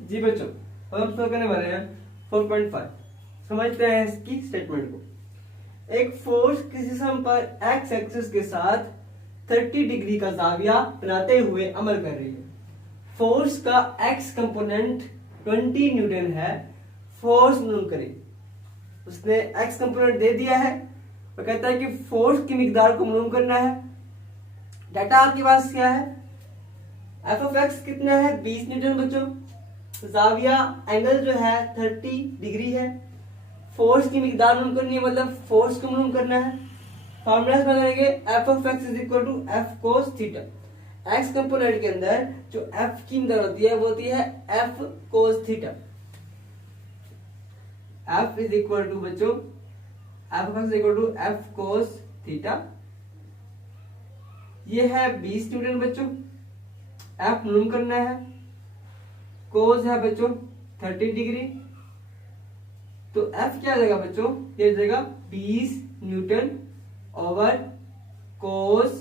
जी बच्चों, अब हम करने वाले हैं 4.5। समझते हैं इसकी स्टेटमेंट को। एक फोर्स किसी सिस्टम पर एक्स एक्सिस के साथ 30 डिग्री का जाविया बनाते हुए अमल कर रही है। फोर्स का एक्स कंपोनेंट 20 न्यूटन है। फोर्स मालूम करें। उसने एक्स कंपोनेंट दे दिया है और कहता है कि फोर्स की मिकदार को मालूम करना है। डाटा आपके पास क्या है? एफ ऑफ एक्स कितना है? 20 न्यूटन बच्चों। जाविया एंगल जो है 30 डिग्री है। फोर्स की मिकदार मालूम करनी है, मतलब फोर्स को मालूम करना है। फॉर्मूला बनाएंगे F of X is equal to F cos theta. X component के अंदर जो एफ की मिकदार होती है वो होती है F cos theta. F is equal to बच्चों F of X is equal to F cos theta. ये है 20 न्यूटन बच्चों। एफ मालूम करना है। कोस है बच्चों 30 डिग्री। तो एफ क्या आ जाएगा बच्चों? ये जाएगा 20 न्यूटन ओवर कोस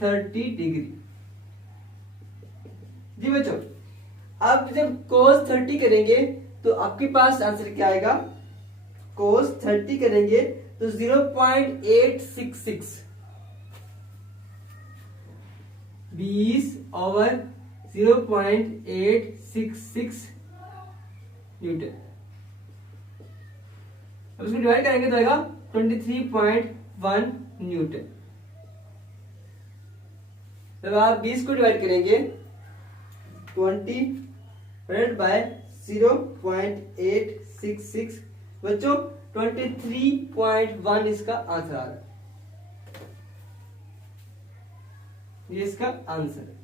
30 डिग्री। जी बच्चों, अब जब कोस 30 करेंगे तो आपके पास आंसर क्या आएगा? कोस 30 करेंगे तो 0.866 20 ओवर 0.866 न्यूटन। अब इसको डिवाइड करेंगे तो आएगा 23.1 न्यूटन। जब आप 20 को डिवाइड करेंगे 20 डिवाइडेड बाय 0.866 बच्चों 23.1 इसका आंसर आ रहा है। ये इसका आंसर है।